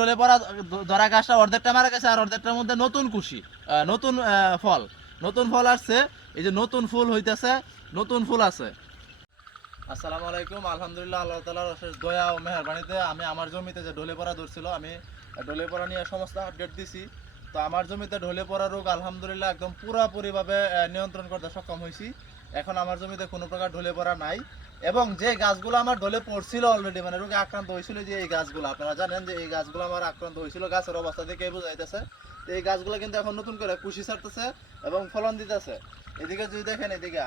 ঢলে পড়া ধরা গাছটা অর্ধেকটা মারা গেছে, আর অর্ধেকটার মধ্যে নতুন কুশি, নতুন ফল, নতুন ফল আসছে। এই যে নতুন ফুল হইতেছে, নতুন ফুল আছে। আসসালামু আলাইকুম। আলহামদুলিল্লাহ, আল্লাহ তাআলার অশেষ দয়া ও মেহেরবানিতে আমি আমার জমিতে যে ঢলে পড়া ধরছিল, আমি ঢলে পড়া নিয়ে সমস্ত আপডেট দিছি। তো আমার জমিতে ঢলে পড়া রোগ আলহামদুলিল্লাহ একদম পুরোপুরিভাবে নিয়ন্ত্রণ করতে সক্ষম হয়েছি। এখন আমার জমিতে কোনো প্রকার ঢলে পড়া নাই। এবং যে গাছগুলো আমার ঢলে পড়ছিল অলরেডি, মানে রোগে আক্রান্ত হয়েছিল, যে এই গাছগুলো আপনারা জানেন যে এই গাছগুলো আমার আক্রান্ত হয়েছিল, গাছের অবস্থা দেখে বোঝাইতেছে। তো এই গাছগুলো কিন্তু এখন নতুন করে কুশি ছাড়তেছে এবং ফলন দিতেছে। এদিকে যদি দেখেন, এদিকে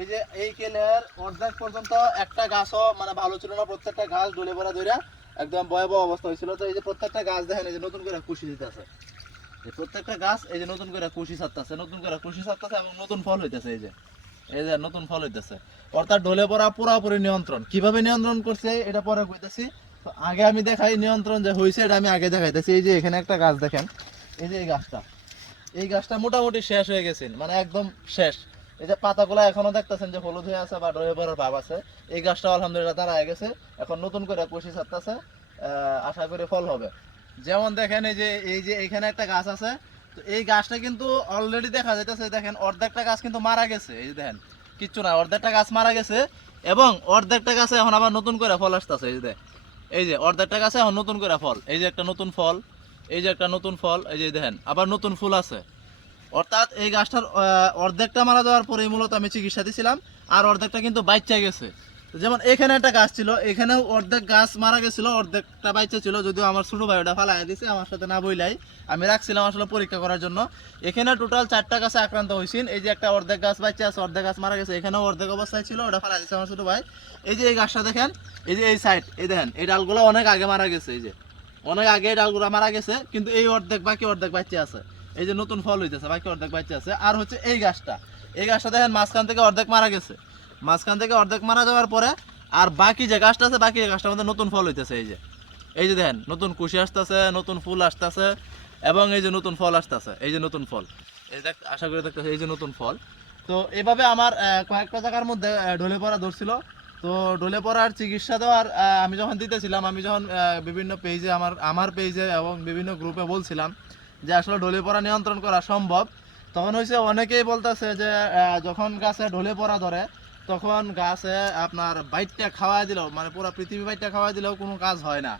এই যে এই কেলের অর্ধেক পর্যন্ত একটা গাছও মানে ভালো ছিল না, প্রত্যেকটা গাছ ঢলে পড়া ধরে একদম ভয়াবহ অবস্থা হয়েছিল। তো এই যে প্রত্যেকটা গাছ দেখেন, এই যে নতুন করে কুশি দিতেছে, এই প্রত্যেকটা গাছ এই যে নতুন করে কুশি ছাড়তেছে, নতুন করে কুশি ছাড়তেছে এবং নতুন ফল হইতেছে। এই যে নতুন ফল হইতেছে, অর্থাৎ ঢলে পড়া পুরোপুরি নিয়ন্ত্রণ। কিভাবে নিয়ন্ত্রণ করছে এটা পরে কইতেছি। তো আগে আমি দেখাই নিয়ন্ত্রণ যে হয়েছে, এটা আমি আগে দেখাইতেছি। এই যে এখানে একটা গাছ দেখেন, এই যে এই গাছটা মোটামুটি শেষ হয়ে গেছে, মানে একদম শেষ। এই যে পাতাগুলো এখনো দেখতেছেন যে হলুদ হয়ে আছে বা ঢলে পড়ার ভাব আছে। এই গাছটা আলহামদুলিল্লাহ দাঁড়ায় গেছে, এখন নতুন করে কুশি ছাড়তেছে, আশা করি ফল হবে। যেমন দেখেন, এই যে এখানে একটা গাছ আছে। তো এই গাছটা কিন্তু অলরেডি দেখা যাইতেছে, দেখেন অর্ধেকটা গাছ কিন্তু মারা গেছে। এই যে দেখেন, কিচ্ছু না, অর্ধেকটা গাছ মারা গেছে এবং অর্ধেকটা গাছে এখন আবার নতুন করে ফল আসতেছে। এই যে অর্ধেকটা গাছে এখন নতুন করে ফল, এই যে একটা নতুন ফল, এই যে একটা নতুন ফল, এই যে দেখেন আবার নতুন ফুল আছে। অর্থাৎ এই গাছটার অর্ধেকটা মারা যাওয়ার পরে মূলত আমি চিকিৎসা দিয়েছিলাম, আর অর্ধেকটা কিন্তু বাচ্চা গেছে। তো যেমন এখানে একটা গাছ ছিল, এখানেও অর্ধেক গাছ মারা গেছিল, অর্ধেকটা বাচ্চা ছিল, যদিও আমার ছোটো ভাই ওটা ফালাই দিয়েছে আমার সাথে না বইলাই, আমি রাখছিলাম আসলে পরীক্ষা করার জন্য। এখানে টোটাল 4টা গাছে আক্রান্ত হয়েছিল। এই যে একটা অর্ধেক গাছ বাচ্চা আছে, অর্ধেক গাছ মারা গেছে, এখানেও অর্ধেক অবস্থায় ছিল, ওটা ফালাই দিয়েছে আমার ছোটো ভাই। এই যে এই গাছটা দেখেন, এই যে এই সাইড, এই দেখেন এই ডালগুলো অনেক আগে মারা গেছে, এই যে অনেক আগে এই ডালগুলো মারা গেছে, কিন্তু এই অর্ধেক বাকি অর্ধেক বাচ্চা আছে। এই যে নতুন ফল হইতেছে, বাকি অর্ধেক বাচ্চা আছে। আর হচ্ছে এই গাছটা দেখেন মাঝখান থেকে অর্ধেক মারা গেছে, মাঝখান থেকে অর্ধেক মারা যাওয়ার পরে আর বাকি যে গাছটা আছে, বাকি গাছটার মধ্যে নতুন ফল হইতেছে। এই যে দেখেন নতুন কুশি আসতেছে, নতুন ফুল আসতেছে এবং এই যে নতুন ফল আসতেছে, এই যে নতুন ফল, এই দেখ আশা করি দেখতেছে, এই যে নতুন ফল। তো এভাবে আমার কয়েকটা জায়গার মধ্যে ঢলে পড়া ধরছিল। তো ঢলে পড়ার চিকিৎসা দেওয়ার আমি যখন দিতেছিলাম, আমি যখন বিভিন্ন পেজে আমার পেজে এবং বিভিন্ন গ্রুপে বলছিলাম যে আসলে ঢলে পড়া নিয়ন্ত্রণ করা সম্ভব, তখন হয়েছে অনেকেই বলতেছে যে যখন গাছে ঢলে পড়া ধরে তখন গাছে আপনার বাইটটা খাওয়াই দিলেও, মানে পুরো পৃথিবী বাইটটা খাওয়াই দিলেও কোনো কাজ হয় না।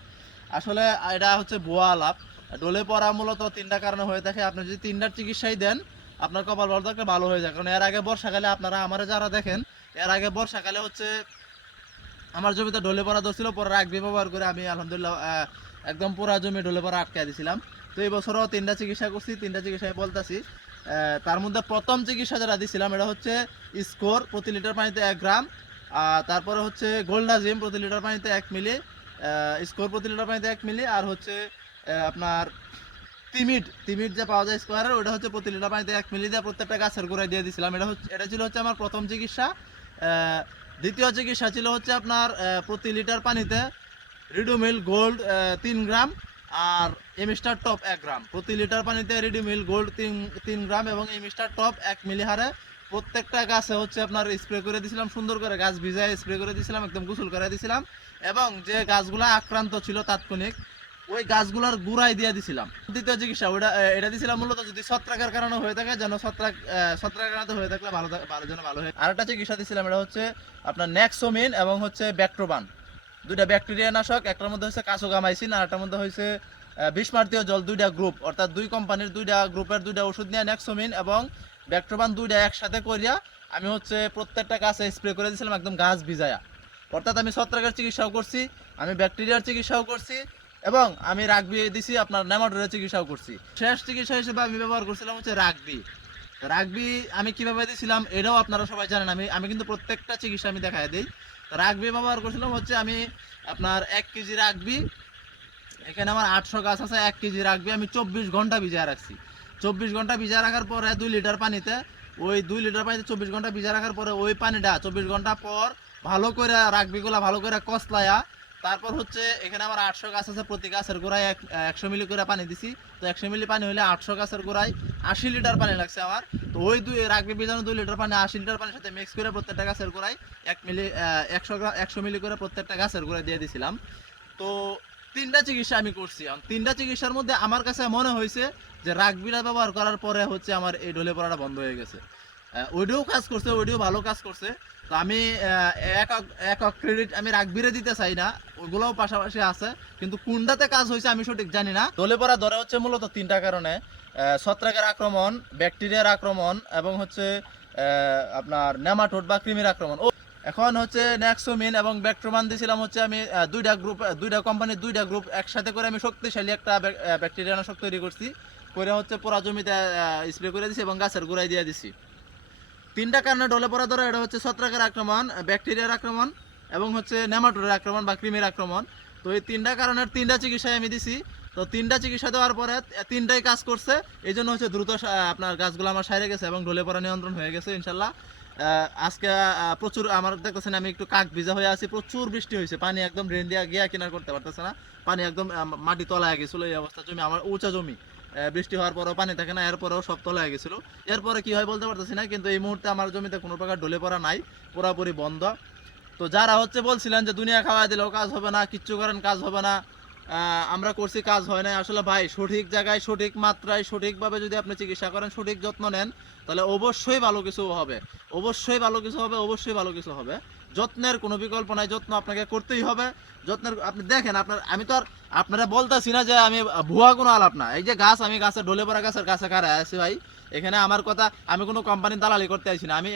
আসলে এটা হচ্ছে ভুয়া আলাপ। ঢলে পড়া মূলত 3টা কারণে হয়ে থাকে। আপনি যদি 3টার চিকিৎসাই দেন, আপনার কপাল ভালো থাকলে ভালো হয়ে যায়। কারণ এর আগে বর্ষাকালে আপনারা আমার যারা দেখেন, এর আগে বর্ষাকালে হচ্ছে আমার জমিতে ঢলে পড়া ধরছিল, পরে রাগবি ব্যবহার করে আমি আলহামদুলিল্লাহ একদম পুরা জমি ঢলে পড়া আটকে দিয়েছিলাম। তো এই বছরও 3টা চিকিৎসা করছি, 3টা চিকিৎসায় বলতেছি। তার মধ্যে প্রথম চিকিৎসা যেটা দিয়েছিলাম এটা হচ্ছে স্কোর প্রতি লিটার পানিতে 1 গ্রাম, তারপরে হচ্ছে গোল্ডাজিম প্রতি লিটার পানিতে 1 মিলি, স্কোর প্রতি লিটার পানিতে 1 মিলি, আর হচ্ছে আপনার তিমিড যে পাওয়া যায় স্কোয়ারের, ওটা হচ্ছে প্রতি লিটার পানিতে 1 মিলি দিয়ে প্রত্যেকটা গাছের গোড়ায় দিয়ে দিয়েছিলাম। এটা ছিল হচ্ছে আমার প্রথম চিকিৎসা। দ্বিতীয় চিকিৎসা ছিল হচ্ছে আপনার প্রতি লিটার পানিতে রিডোমিল গোল্ড 3 গ্রাম আর এমিস্টার টপ 1 গ্রাম। প্রতি লিটার পানিতে রিডোমিল গোল্ড 3 গ্রাম এবং এমিস্টার টপ 1 মিলি হারে প্রত্যেকটা গাছে হচ্ছে আপনার স্প্রে করে দিয়েছিলাম, সুন্দর করে গাছ ভিজায় স্প্রে করে দিয়েছিলাম, একদম গোসল করে দিয়েছিলাম। এবং যে গাছগুলো আক্রান্ত ছিল তাৎক্ষণিক, ওই গাছগুলোর গুড়াই দিয়ে দিছিলাম। দ্বিতীয় চিকিৎসা এটা দিছিলাম মূলত যদি ছত্রাকের কারণে হয়ে থাকে, যেন ছত্রাকের কারণে হয়ে থাকলে ভালো হয়। আরেকটা চিকিৎসা দিছিলাম, এটা হচ্ছে আপনার নেক্সোমিন এবং হচ্ছে ব্যাক্টোবান, 2টা ব্যাকটেরিয়া নাশক। একটার মধ্যে হচ্ছে কাসোগামাইসিন আর একটার মধ্যে হচ্ছে বিষমার্তীয় জল, 2টা গ্রুপ, অর্থাৎ 2 কোম্পানির 2টা গ্রুপের 2টা ওষুধ নিয়ে নেক্সোমিন এবং ব্যাক্টোবান 2টা একসাথে করিয়া আমি হচ্ছে প্রত্যেকটা গাছে স্প্রে করে দিয়েছিলাম, একদম গাছ ভিজায়া। অর্থাৎ আমি ছত্রাকের চিকিৎসাও করছি, আমি ব্যাকটেরিয়ার চিকিৎসাও করছি এবং আমি রাগবি দিছি, আপনার নেমাটোডের চিকিৎসাও করছি। শেষ চিকিৎসা হিসেবে আমি ব্যবহার করছিলাম হচ্ছে রাগবি আমি কিভাবে দিয়েছিলাম এটাও আপনারা সবাই জানেন। আমি কিন্তু প্রত্যেকটা চিকিৎসা আমি দেখাই দিই। রাগবি ব্যবহার করছিলাম হচ্ছে আমি আপনার 1 কেজি রাগবি, এখানে আমার 800 গাছ আছে, 1 কেজি রাগবি আমি 24 ঘন্টা ভিজিয়ে রাখছি। 24 ঘন্টা ভিজিয়ে রাখার পরে 2 লিটার পানিতে, ওই 2 লিটার পানিতে 24 ঘন্টা ভিজিয়ে রাখার পরে ওই পানিটা 24 ঘন্টা পর ভালো করে রাগবিগুলা ভালো করে কসলায়া, তারপর হচ্ছে এখানে আমার 800 গাছ আছে, প্রতি গাছের গোড়ায় 100 মিলি করে পানি দিছি। তো 100 মিলি পানি হলে 800 গাছের গোড়ায় 80 লিটার পানি লাগছে আমার। তো ওই রাগবি ভিজানো 2 লিটার পানি 80 লিটার পানির সাথে মিক্স করে প্রত্যেকটা গাছের গোড়ায় 100 মিলি করে প্রত্যেকটা গাছের গোড়ায় দিয়ে দিছিলাম। তো তিনটা চিকিৎসা আমি করছি। তিনটা চিকিৎসার মধ্যে আমার কাছে মনে হয়েছে যে রাগবিরা ব্যবহার করার পরে হচ্ছে আমার এই ঢলে পড়াটা বন্ধ হয়ে গেছে। ওইটাও কাজ করছে, ওইটাও ভালো কাজ করছে। তো আমি একক একক ক্রেডিট আমি রাগবিরে দিতে চাই না, ওইগুলোও পাশাপাশি আছে, কিন্তু কোনটাতে কাজ হয়েছে আমি সঠিক জানি না। ঢলে পড়া ধরে হচ্ছে মূলত তিনটা কারণে: ছত্রাকের আক্রমণ, ব্যাকটেরিয়ার আক্রমণ এবং হচ্ছে আপনার নেমাটোড বা কৃমির আক্রমণ। এখন হচ্ছে নেক্সোমিন এবং ব্যাকট্রোমান দিয়েছিলাম হচ্ছে আমি দুইটা কোম্পানির দুইটা গ্রুপ একসাথে করে আমি শক্তিশালী একটা ব্যাকটেরিয়া নাশক তৈরি করছি, করে হচ্ছে পুরা জমিতে স্প্রে করে দিছি এবং গাছের গোড়ায় দিয়ে দিছি। তিনটা কারণে ঢলে পড়া ধরে, এটা হচ্ছে ছত্রাকের আক্রমণ, ব্যাকটেরিয়ার আক্রমণ এবং হচ্ছে নেমাটোডের আক্রমণ বা কৃমির আক্রমণ। তো এই তিনটা কারণের তিনটা চিকিৎসায় আমি দিছি। তো তিনটা চিকিৎসা দেওয়ার পরে তিনটাই কাজ করছে, এই জন্য হচ্ছে দ্রুত আপনার গাছগুলো আমার সাইরে গেছে এবং ঢলে পড়া নিয়ন্ত্রণ হয়ে গেছে ইনশাল্লাহ। আজকে প্রচুর আমার দেখতেছেন আমি একটু কাক ভিজা হয়ে আছি, প্রচুর বৃষ্টি হয়েছে, পানি একদম ড্রেন দিয়ে গিয়া কিনার করতে পারতেছে না, পানি একদম মাটি তলায় গেছিলো। এই অবস্থা জমি আমার উঁচা জমি, বৃষ্টি হওয়ার পরেও পানি থাকে না, এরপরেও সব তলায় গেছিলো। এরপরে কি হয় বলতে পারতেছি না, কিন্তু এই মুহূর্তে আমার জমিতে কোনো প্রকার ঢলে পড়া নাই, পুরোপুরি বন্ধ। তো যারা হচ্ছে বলছিলেন যে দুনিয়া খাওয়া দিলেও কাজ হবে না, কিচ্ছু করেন কাজ হবে না, আমরা করছি কাজ হয় না, আসলে ভাই সঠিক জায়গায় সঠিক মাত্রায় সঠিকভাবে যদি আপনি চিকিৎসা করেন, সঠিক যত্ন নেন, তাহলে অবশ্যই ভালো কিছু হবে, অবশ্যই ভালো কিছু হবে, অবশ্যই ভালো কিছু হবে। যত্নের কোনো বিকল্প নাই, যত্ন আপনাকে করতেই হবে। যত্নের আপনি দেখেন, আমি তো আর আপনারা বলতেছি না যে আমি ভুয়া কোনো আলাপ না। এই যে গাছ, আমি গাছের ঢলে পড়া গাছের কাছে কারা আছি ভাই, এখানে আমার কথা, আমি কোনো কোম্পানির দালালি করতে আইছি না। আমি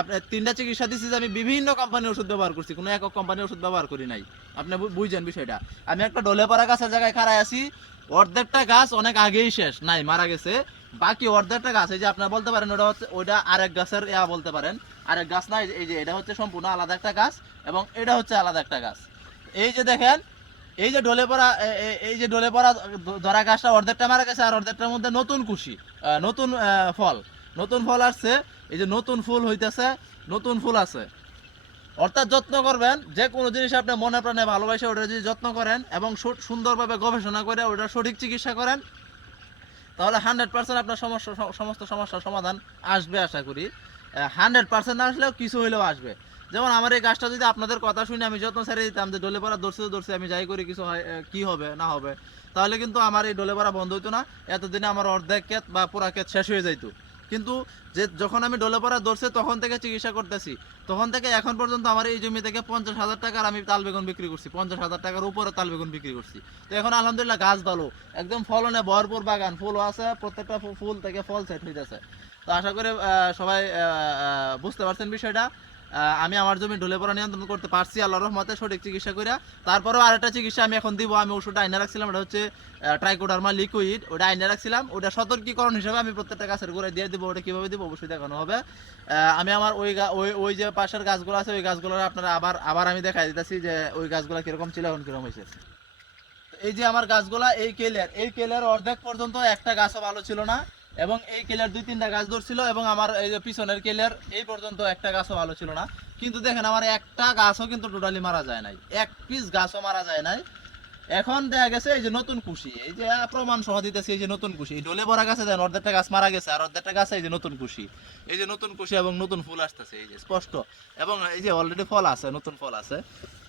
আপনার তিনটা চিকিৎসা দিচ্ছি যে আমি বিভিন্ন কোম্পানির ওষুধ ব্যবহার করছি, কোনো একক কোম্পানির ওষুধ ব্যবহার করি নাই। আপনি বুঝছেন বিষয়টা। আমি একটা ঢলে পড়া গাছের জায়গায় খাড়ায় আছি, অর্ধেকটা গাছ অনেক আগেই শেষ নাই, মারা গেছে, বাকি অর্ধেকটা গাছ এই যে আপনারা বলতে পারেন ওটা হচ্ছে, ওইটা আরেক গাছের বলতে পারেন, আরেক গাছ না, এই যে এটা হচ্ছে সম্পূর্ণ আলাদা একটা গাছ এবং এটা হচ্ছে আলাদা একটা গাছ। এই যে দেখেন, এই যে ঢলে পড়া, এই যে ঢলে পড়া ধরা গাছটা অর্ধেকটা মারা গেছে, আর অর্ধেকটার মধ্যে নতুন কুশি, নতুন ফল, নতুন ফল আসছে, এই যে নতুন ফুল হইতেছে, নতুন ফুল আছে। অর্থাৎ যত্ন করবেন, যে কোনো জিনিস আপনি মনে প্রাণে ভালোবাসে ওটা যদি যত্ন করেন এবং সুন্দরভাবে গবেষণা করে ওটা সঠিক চিকিৎসা করেন, তাহলে 100% আপনার সমস্ত সমস্যার সমাধান আসবে আশা করি। 100% না আসলেও কিছু হইলেও আসবে। যেমন আমার এই গাছটা যদি আপনাদের কথা শুনে আমি যত্ন ছেড়ে দিতাম যে ঢলে পড়া ধরছে আমি যাই করি কিছু হয়, কি হবে না হবে, তাহলে কিন্তু আমার এই ঢলে পড়া বন্ধ হইতো না, এতদিনে আমার অর্ধেক ক্ষেত বা পুরা ক্ষেত শেষ হয়ে যাইতো। কিন্তু যখন আমি ঢলে পড়া ধরছে তখন থেকে চিকিৎসা করতেছি, তখন থেকে এখন পর্যন্ত আমার এই জমি থেকে 50,000 টাকার আমি তাল বেগুন বিক্রি করছি, 50,000 টাকার উপরে তাল বেগুন বিক্রি করছি। তো এখন আলহামদুলিল্লাহ গাছ ভালো, একদম ফলনে ভরপুর বাগান, ফুলও আছে, প্রত্যেকটা ফুল থেকে ফল সেট হইতেছে। তো আশা করি সবাই বুঝতে পারছেন বিষয়টা। আমি আমার জমি ঢলে পড়া নিয়ন্ত্রণ করতে পারছি আল্লাহর রহমতে, সঠিক চিকিৎসা করে। তারপরেও আরেকটা চিকিৎসা আমি এখন দিব, আমি ওষুধটা আইনে রাখছিলাম, এটা হচ্ছে ট্রাইকোডার্মা লিকুইড, ওটা আইনে রাখছিলাম, ওটা সতর্কীকরণ হিসেবে আমি প্রত্যেকটা গাছের গোড়ায় দিয়ে দিব। ওটা কীভাবে দিব অবশ্যই দেখানো হবে। আমি আমার ওই যে পাশের গাছগুলো আছে, ওই গাছগুলো আপনারা আবার আমি দেখাই দিতেছি যে ওই গাছগুলো কীরকম ছিল, এখন কীরকম হয়েছে। এই যে আমার গাছগুলা, এই কেলের অর্ধেক পর্যন্ত একটা গাছও ভালো ছিল না, এবং এই কেলের 2-3টা গাছ ধরছিল, এবং আমার এই যে পিছনের কেলের এই পর্যন্ত একটা গাছও ভালো ছিল না। কিন্তু দেখেন আমার একটা গাছও কিন্তু টোটালি মারা যায় নাই, এক পিস গাছও মারা যায় নাই। এখন দেখা গেছে এই যে নতুন কুশি, এই যে প্রমাণ সহ দিতেছে, এই যে নতুন কুশি, এই ঢলে ভরা গাছে দেন অর্ধেকটা গাছ মারা গেছে, আর অর্ধেকটা গাছে এই যে নতুন কুশি, এই যে নতুন কুশি এবং নতুন ফুল আসতেছে, এই যে স্পষ্ট, এবং এই যে অলরেডি ফল আছে, নতুন ফল আছে।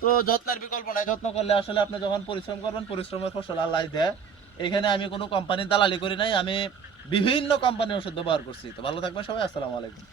তো যত্নের বিকল্প নাই, যত্ন করলে আসলে আপনি যখন পরিশ্রম করবেন, পরিশ্রমের ফসল আল্লাহ দেয়। এখানে আমি কোনো কোম্পানির দালালি করি নাই, আমি বিভিন্ন কোম্পানির ওষুধ ব্যবহার করছি। তো ভালো থাকবেন সবাই, আসসালামু আলাইকুম।